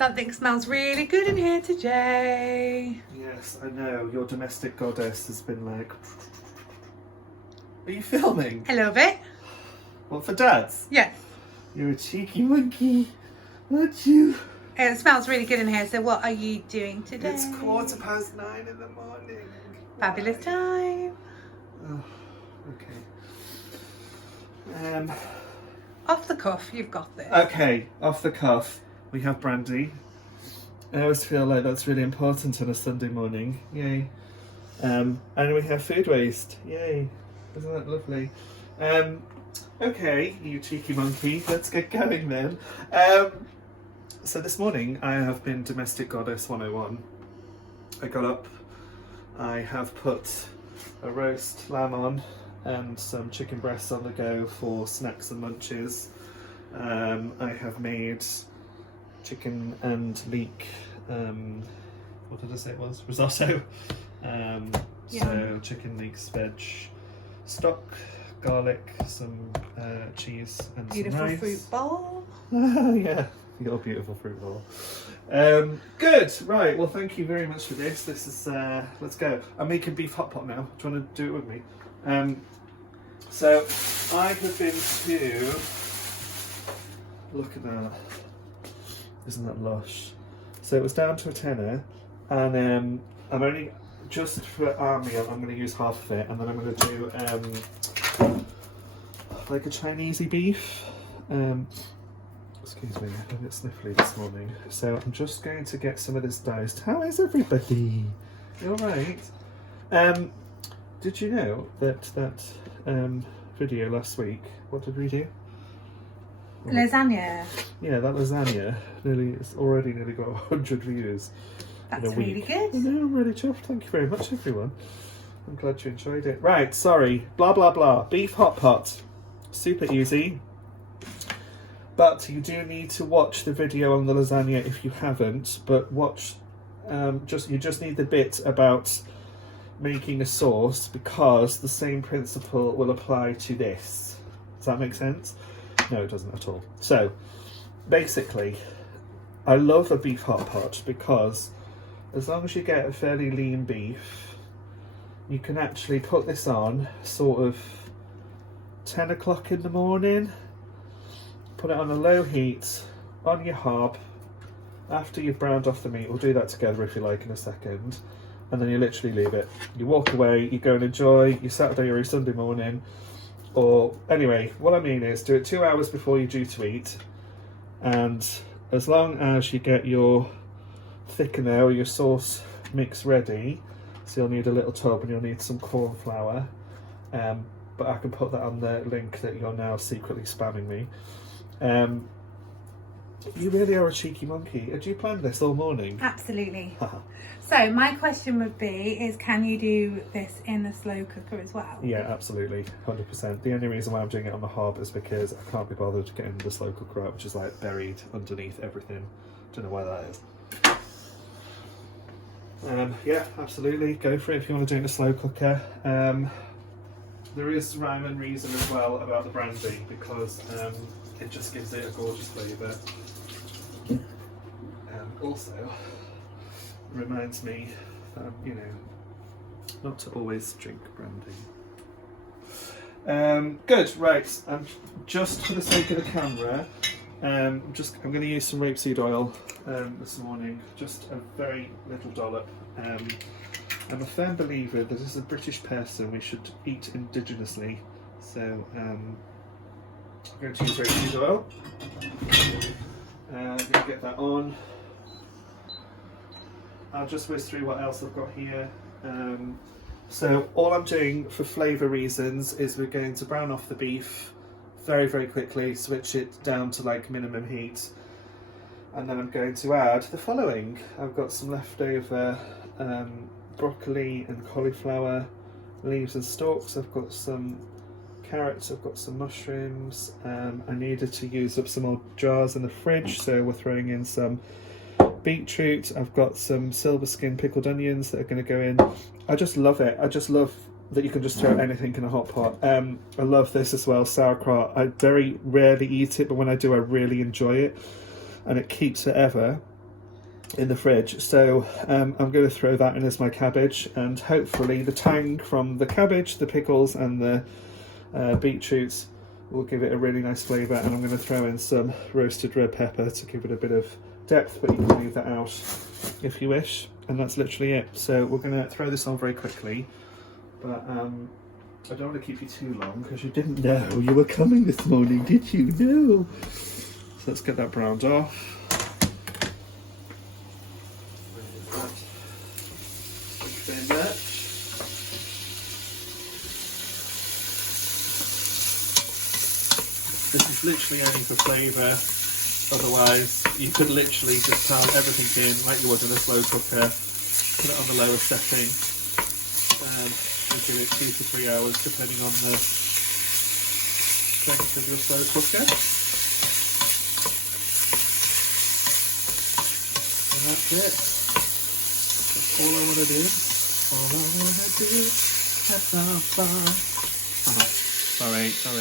Something smells really good in here today. Yes, I know. Your domestic goddess has been like... Are you filming? I love it. What, for Dad's? Yes. You're a cheeky monkey, aren't you? It smells really good in here. So what are you doing today? It's 9:15 in the morning. Fabulous time. Oh, okay. Off the cuff, you've got this. Okay, off the cuff, we have brandy. I always feel like that's really important on a Sunday morning. Yay. And we have food waste. Yay. Isn't that lovely? Okay, you cheeky monkey, let's get going then. So this morning I have been Domestic Goddess 101. I got up, I have put a roast lamb on and some chicken breasts on the go for snacks and munches. I have made chicken and leek, what did I say it was? Risotto. So chicken, leeks, veg, stock, garlic, some cheese and beautiful some rice. Fruit bowl. Yeah, your beautiful fruit bowl. Good, right, well thank you very much for this. This is, let's go. I'm making beef hot pot now. Do you want to do it with me? So I have been to, look at that, isn't that lush? So it was down to a tenner, and I'm only, just for our meal, I'm going to use half of it, and then I'm going to do like a Chinesey beef. Excuse me, I'm a bit sniffly this morning, so I'm just going to get some of this diced. How is everybody? You alright? Did you know that video last week, what did we do? Lasagna. Yeah, that lasagna, it's already nearly got 100 views. That's in a week. really good. I know, I'm really chuffed. Thank you very much, everyone. I'm glad you enjoyed it. Right, sorry. Blah, blah, blah. Beef hot pot. Super easy. But you do need to watch the video on the lasagna if you haven't. But watch, you just need the bit about making a sauce, because the same principle will apply to this. Does that make sense? No, it doesn't at all. So, basically, I love a beef hot pot because as long as you get a fairly lean beef, you can actually put this on sort of 10 o'clock in the morning, put it on a low heat on your hob after you've browned off the meat. We'll do that together if you like in a second, and then you literally leave it. You walk away, you go and enjoy your Saturday or your Sunday morning, or anyway, what I mean is do it 2 hours before you're due to eat, and as long as you get your thickener or your sauce mix ready, so you'll need a little tub and you'll need some cornflour, but I can put that on the link that you're now secretly spamming me. You really are a cheeky monkey. Had you planned this all morning? Absolutely. So my question would be, is can you do this in a slow cooker as well? Yeah, absolutely, 100%. The only reason why I'm doing it on the hob is because I can't be bothered getting the slow cooker out, which is like buried underneath everything. Don't know why that is. Yeah, absolutely, go for it if you want to do it in a slow cooker. There is rhyme and reason as well about the brandy, because it just gives it a gorgeous flavour. Also, reminds me, you know, not to always drink brandy. Good, right, just for the sake of the camera, I'm going to use some rapeseed oil this morning, just a very little dollop. I'm a firm believer that as a British person we should eat indigenously, so I'm going to use rapeseed oil. I'm going to get that on. I'll just whiz through what else I've got here. So all I'm doing for flavour reasons is we're going to brown off the beef very, very quickly, switch it down to like minimum heat, and then I'm going to add the following. I've got some leftover broccoli and cauliflower leaves and stalks. I've got some carrots, I've got some mushrooms. I needed to use up some old jars in the fridge, so we're throwing in some beetroot. I've got some silver skin pickled onions that are going to go in. I just love it. I just love that you can just throw anything in a hot pot. I love this as well, sauerkraut. I very rarely eat it, but when I do I really enjoy it, and it keeps forever. in the fridge. So I'm going to throw that in as my cabbage, and hopefully the tang from the cabbage, the pickles and the beetroots will give it a really nice flavour. And I'm going to throw in some roasted red pepper to give it a bit of depth, but you can leave that out if you wish. And that's literally it. So we're going to throw this on very quickly, but I don't want to keep you too long because you didn't know you were coming this morning, did you? No. So let's get that browned off. In there. This is literally only for flavour, otherwise you could literally just pile everything in like you would in a slow cooker, put it on the lower setting, and give it 2 to 3 hours depending on the strength of your slow cooker. And that's it. That's all I want to do. All I want to do is have some fun. Sorry. That's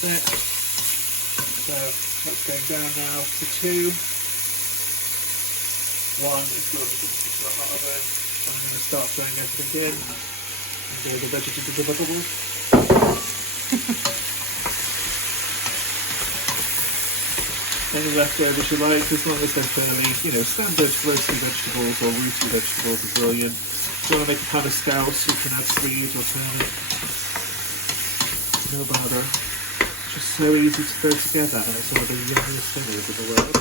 it. So that's going down now to 2. 1 is going to the hot oven. I'm going to start throwing everything in. And do the vegetables. Any leftovers you like, as long as they're fairly, standard roasted vegetables or rooty vegetables are brilliant. If you want to make a pan of scouse, you can add swedes or turnip. No bother. It's just so easy to throw together, and it's one of the yummiest dinners in the world.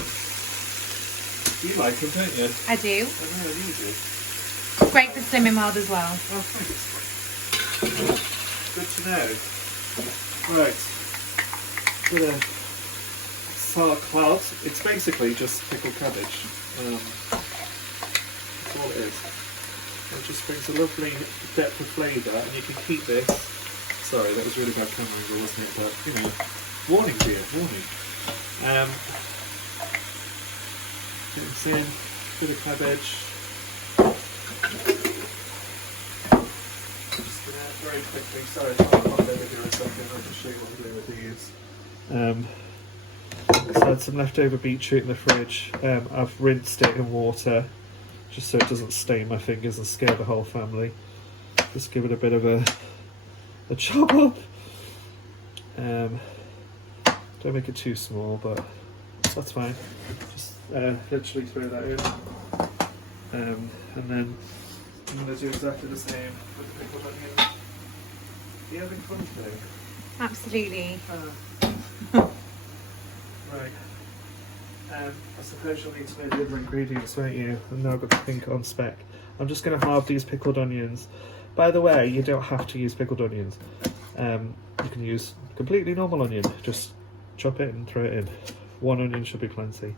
You like them, don't you? I do. I know, you do. Great for slimming mild as well. Oh, thanks. Good to know. Right. Bit of sauerkraut. It's basically just pickled cabbage. That's all it is. It just brings a lovely depth of flavour, and you can keep this. Sorry, that was really bad camera angle, wasn't it? But warning to you, warning. Get this in, bit of cabbage. Just gonna very quickly. Sorry, I'll pop over here a second. I'll just show you what I'm doing with these. So I had some leftover beetroot in the fridge. I've rinsed it in water just so it doesn't stain my fingers and scare the whole family. Just give it a bit of a chop up. Don't make it too small, but that's fine. Just literally throw that in. And then I'm going to do exactly the same with the pickled onions. Are you having fun today? Absolutely. Right. I suppose you'll need to know the other ingredients, won't you? And now I've got to think on spec. I'm just going to halve these pickled onions. By the way, you don't have to use pickled onions. You can use completely normal onion. Just chop it and throw it in. 1 onion should be plenty.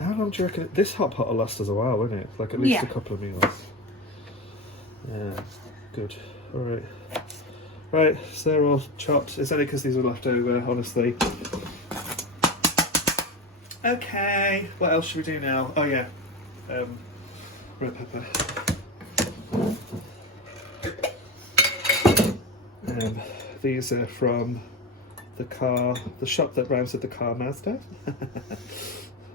How long do you reckon? This hot pot will last us a while, won't it? Like at least a couple of meals. Yeah, good. All right. Right, so they're all chopped. It's only because these are left over, honestly. Okay, what else should we do now? Oh yeah, red pepper. These are from the shop that rhymes with the car master.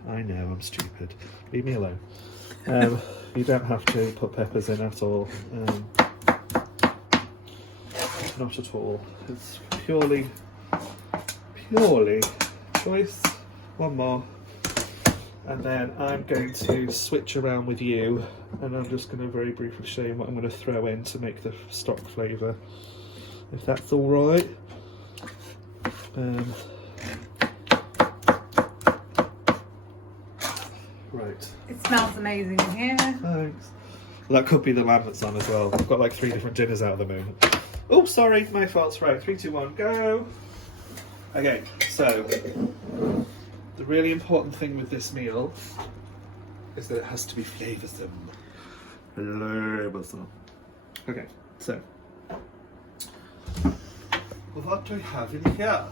I know, I'm stupid. Leave me alone. You don't have to put peppers in at all. Not at all. It's purely choice. One more. And then I'm going to switch around with you, and I'm just going to very briefly show you what I'm going to throw in to make the stock flavour, if that's all right. Right. It smells amazing in here. Thanks. Well, that could be the lamb that's on as well. I've got like 3 different dinners out at the moment. Oh, sorry, my fault. Right, 3, 2, 1, go. Okay, so the really important thing with this meal is that it has to be flavoursome. Okay, so what do we have in here?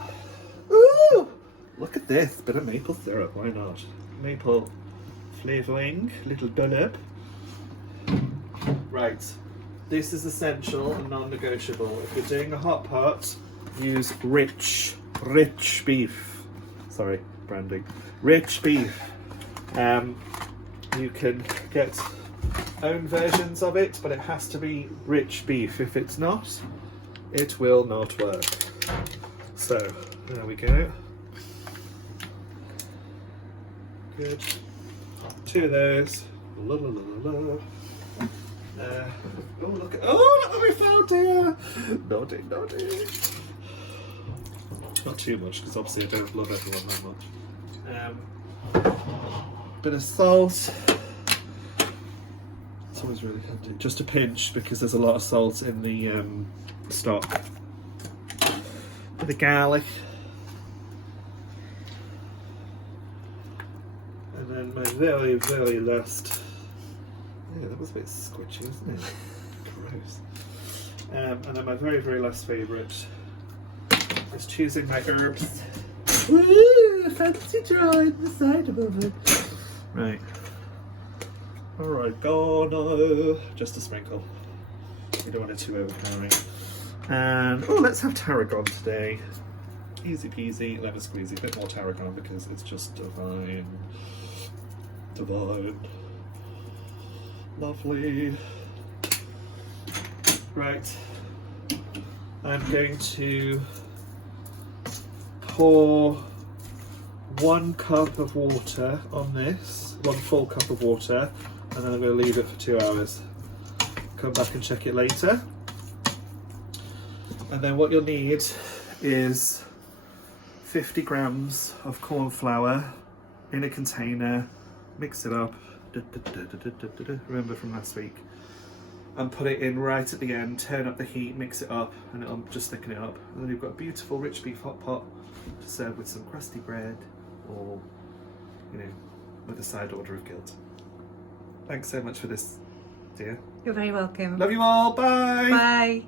Ooh, look at this, bit of maple syrup. Why not? Maple flavouring, little dollop. Right. This is essential and non-negotiable. If you're doing a hot pot, use rich beef. Sorry, branding. Rich beef. You can get own versions of it, but it has to be rich beef. If it's not, it will not work. So there we go. Good. 2 of those. La, la, la, la, la. Oh look what we found here! Naughty, naughty. Not too much, because obviously I don't love everyone that much. Bit of salt. It's always really handy. Just a pinch, because there's a lot of salt in the stock. Bit of garlic. And then my very, very last. Yeah, that was a bit squishy, isn't it? Gross. And then my very, very last favourite is choosing my herbs. Woo! Fancy drawing the side of it. Right. Oregano. Just a sprinkle. You don't want it too overpowering. And oh, let's have tarragon today. Easy peasy, lemon squeezy. A bit more tarragon because it's just divine. Divine. Lovely. Right. I'm going to pour 1 cup of water on this, 1 full cup of water, and then I'm going to leave it for 2 hours. Come back and check it later. And then what you'll need is 50 grams of corn flour in a container. Mix it up. Remember from last week. And put it in right at the end, turn up the heat, mix it up, and it'll just thicken it up. And then you've got a beautiful rich beef hot pot to serve with some crusty bread or, you know, with a side order of guilt. Thanks so much for this, dear. You're very welcome. Love you all. Bye. Bye.